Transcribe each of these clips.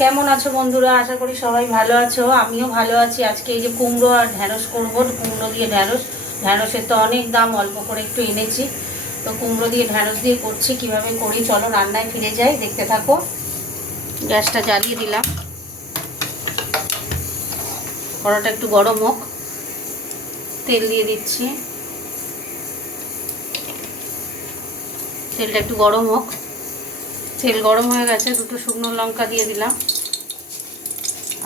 কেমন আছো বন্ধুরা? আশা করি সবাই ভালো আছো, আমিও ভালো আছি। আজকে এই যে কুমড়ো আর ঢ্যাঁড়স করবো। কুমড়ো দিয়ে ঢ্যাঁড়সের তো অনেক দাম, অল্প করে একটু এনেছি, তো কুমড়ো দিয়ে ঢ্যাঁড়স দিয়ে করছি। কিভাবে করি চলো রান্নায় ফিরে যাই, দেখতে থাকো। গ্যাসটা জ্বালিয়ে দিলাম, কড়াটা একটু গরম হোক, তেল দিয়ে দিচ্ছি। তেলটা একটু গরম হোক। তেল গরম হয়ে গেছে, দুটো শুকনো লঙ্কা দিয়ে দিলাম,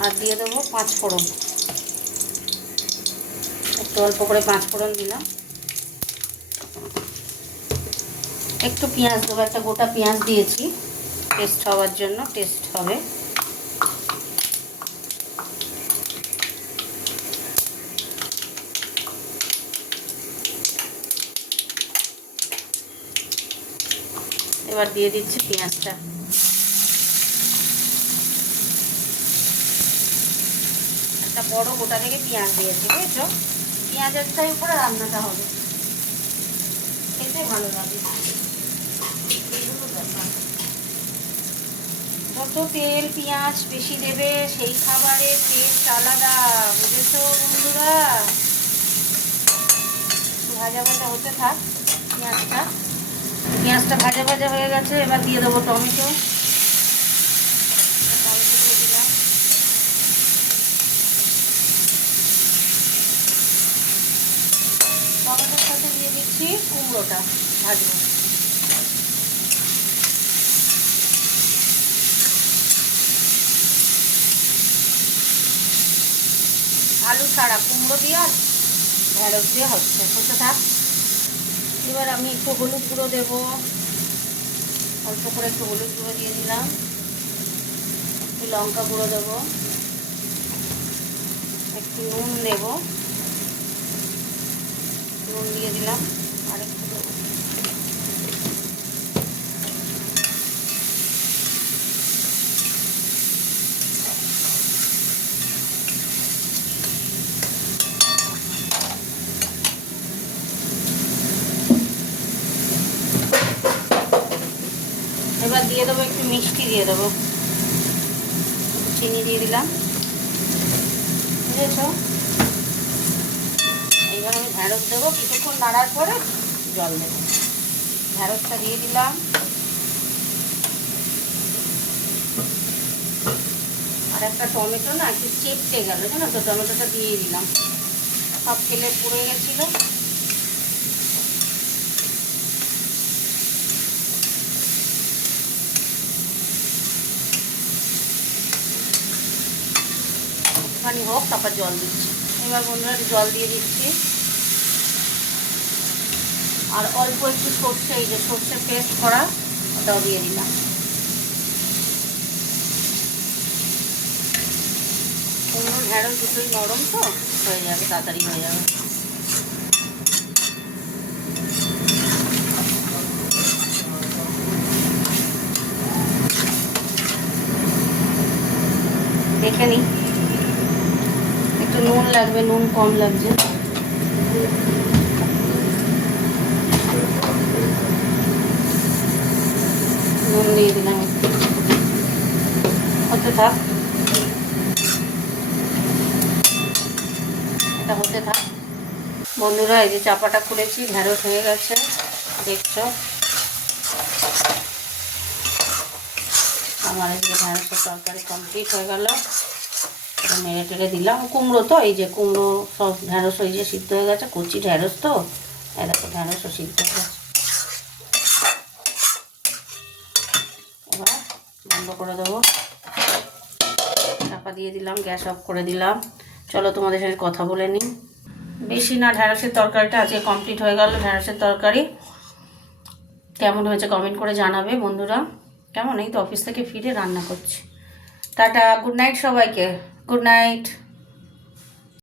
আর দিয়ে দেবো 5 ফোড়ন। একটু অল্প করে 5 ফোড়ন দিলাম। একটু পেঁয়াজ দেবো, একটা গোটা পেঁয়াজ দিয়েছি টেস্ট হওয়ার জন্য, টেস্ট হবে। এবার দিয়ে দিচ্ছি পেঁয়াজটা। একটা বড় গোটা থেকে পেঁয়াজ দিয়েছি, বুঝছো? পেঁয়াজের চাই উপরে রান্নাটা হবে, খেতে ভালো লাগে। যত তেল পেঁয়াজ বেশি দেবে সেই খাবারের টেস্ট আলাদা, বুঝেছো বন্ধুরা? ভাজা ভাজা হতে থাক পেঁয়াজটা। পেঁয়াজটা ভাজা ভাজা হয়ে গেছে, এবার দিয়ে দেবো টমেটো। টমেটো দিয়ে দিলাম। টমেটোর সাথে দিয়ে দিচ্ছি কুমড়োটা, ভাজবো। আলু ছাড়া কুমড়ো দিয়ে আর ঢ্যাঁড়স দিয়ে হতে থাক। এবার আমি একটু হলুদ গুঁড়ো দেবো, অল্প করে একটু হলুদ গুঁড়ো দিয়ে দিলাম। একটু লঙ্কা গুঁড়ো দেবো, একটু নুন দেবো, নুন দিয়ে দিলাম, আর একটু দেবো। এবার দিয়ে দেবো একটু মিষ্টি দিয়ে দেবো, চিনি দিয়ে দিলাম, বুঝেছো? এইবার আমি ঢ্যাঁড়স দেবো, কিছুক্ষণ নাড়ার পরে জল দেবো। ঢ্যাঁড়সটা দিয়ে দিলাম, আর একটা টমেটো না একটু চেপটে গেল, জানো তো, টমেটোটা দিয়ে দিলাম। সব তেলে পুড়ে গেছিলো। একটুখানি হোক, তারপর জল দিচ্ছি। এবার বন্ধুরা জল দিয়ে দিচ্ছি, আর অল্প একটু সর্ষে, এই যে সর্ষে পেস্ট করা, ওটাও দিয়ে দিলাম। কুমড়ো ঢ্যাঁড়স দুটোই নরম তো, হয়ে যাবে, তাড়াতাড়ি হয়ে যাবে। দেখে নিই, একটু নুন লাগবে, নুন কম লাগছে। নুন দিয়ে দিলাম একটু, হতে থাক, এটা হতে থাক। বন্ধুরা এই যে চাপাটা খুলেছি, ঢ্যাঁড়স হয়ে গেছে, দেখছো? আমার এই যে ঢ্যাঁড়সের তরকারি কমপ্লিট হয়ে গেল। নেড়ে টেড়ে দিলাম। কুমড়ো তো, এই যে কুমড়ো সব ঢ্যাঁড়স ওই যে সিদ্ধ হয়ে গেছে, কচি ঢ্যাঁড়স তো, এই দেখো ঢ্যাঁড়সও সিদ্ধ হয়ে গেছে। এবার বন্ধ করে দেবো, চাপা দিয়ে দিলাম, গ্যাস অফ করে দিলাম। চলো তোমাদের সাথে কথা বলে নিই। বেশি না, ঢ্যাঁড়সের তরকারিটা আজকে কমপ্লিট হয়ে গেল। ঢ্যাঁড়সের তরকারি কেমন হয়েছে কমেন্ট করে জানাবে বন্ধুরা। কেমন, এই তো অফিস থেকে ফিরে রান্না করছি। টাটা, গুড নাইট সবাইকে, গুড নাইট।